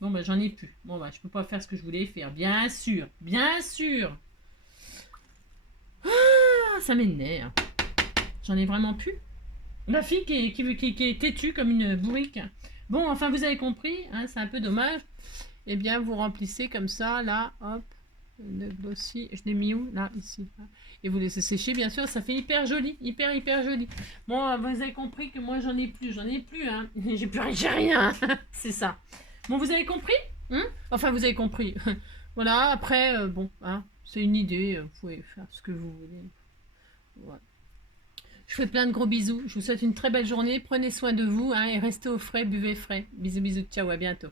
Bon, bah j'en ai plus. Bon, bah je peux pas faire ce que je voulais faire. Bien sûr, bien sûr. ça m'énerve. J'en ai vraiment plus. La fille qui est têtue comme une bourrique. Bon, enfin, vous avez compris, hein, c'est un peu dommage. Eh bien, vous remplissez comme ça, là, hop, le glossy. Je l'ai mis où? Là, ici. Et vous laissez sécher, bien sûr, ça fait hyper joli, hyper joli. Bon, vous avez compris que moi, j'en ai plus, hein. J'ai rien, c'est ça. Bon, vous avez compris, hein? Enfin, vous avez compris. Voilà, après, bon, hein, c'est une idée, vous pouvez faire ce que vous voulez. Voilà. Je vous fais plein de gros bisous. Je vous souhaite une très belle journée. Prenez soin de vous, hein, et restez au frais, buvez frais. Bisous, bisous, ciao, à bientôt.